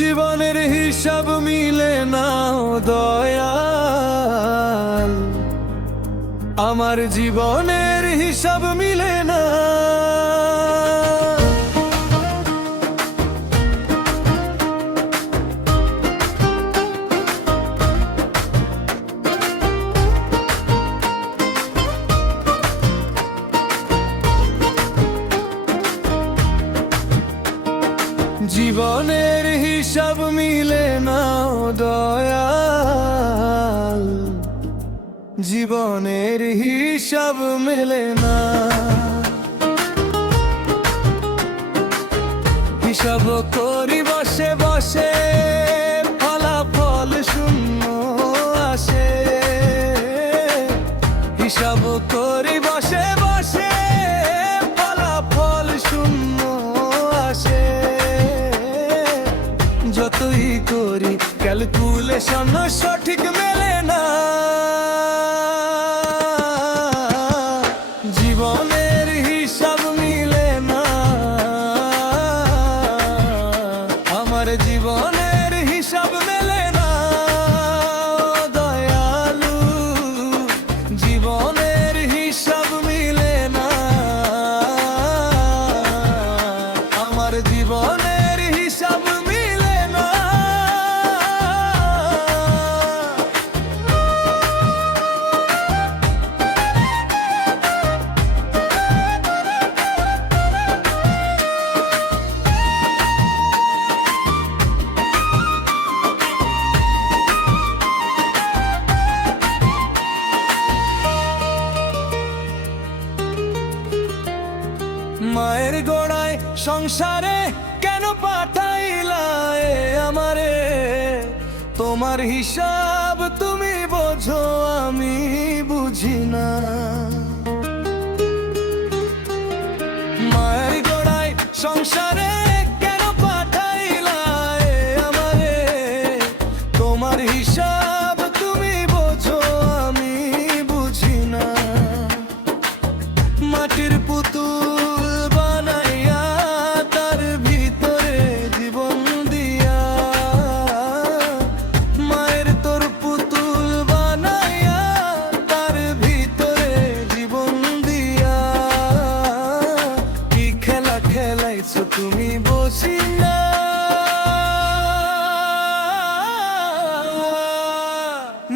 জীবনের হিসাব মিলে না দয়াল, আমার জীবনের হিসাব মিলে না। জীবনের হিসাব মিলে না দয়াল, জীবনের হিসাব মেলে না। হিসাব করি বসে বসে, ফলাফল শূন্য আসে। হিসাব করি বসে বসে, ফলাফল শূন্য আসে। যতই করি ক্যালকুলেশন সঠিক মেলে না। জীবনের হিসাব মিলে না, আমার জীবনের হিসাব মেলে না। দয়ালু, জীবনের হিসাব মিলে না, আমার জীবনের হিসাব মিলে না। মায়ের গোড়ায় সংসারে কেন পাঠাইলা আমারে? তোমার হিসাব তুমি বোঝো, আমি বুঝি না। মায়ের গোড়ায় সংসারে কেন পাঠাইলা আমারে? তোমার হিসাব তুমি বোঝো, আমি বুঝি না। মাটির পুতুল তুমি বসি না।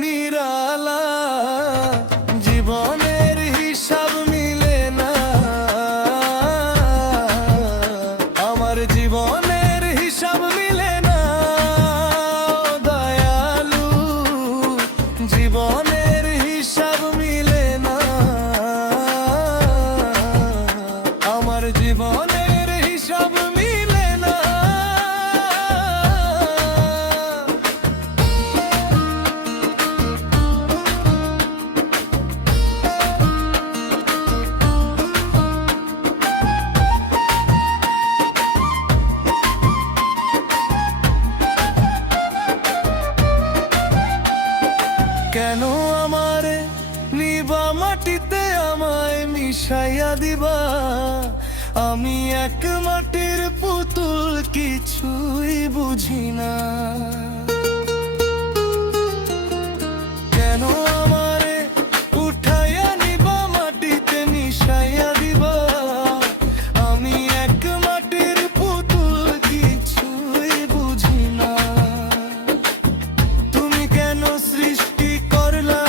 নিরালা, জীবনের হিসাব মিলে না, আমার জীবনের হিসাব মিলে না। দয়ালু, জীবনের হিসাব মিলে না, আমার জীবনের হিসাব মিলে না। কেন আমারে নিবা মাটিতে আমায় মিশাইয়া দিবা? আমি এক মাটির পুতুল, কিছুই বুঝি না। কেন আমারে উঠাইয়া নিবা মাটিতে মিশাইয়া দিবা? আমি এক মাটির পুতুল, কিছুই বুঝি না। তুমি কেন সৃষ্টি করলা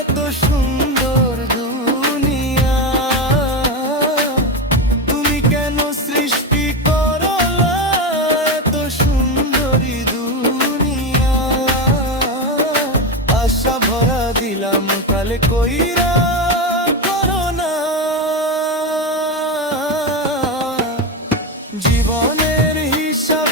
এত সুন্দর দুনিয়া? তুমি কেন সৃষ্টি করলা এত সুন্দরী দুনিয়া? আশা ভরা দিলাম কালে কইরা করো না। জীবনের হিসাব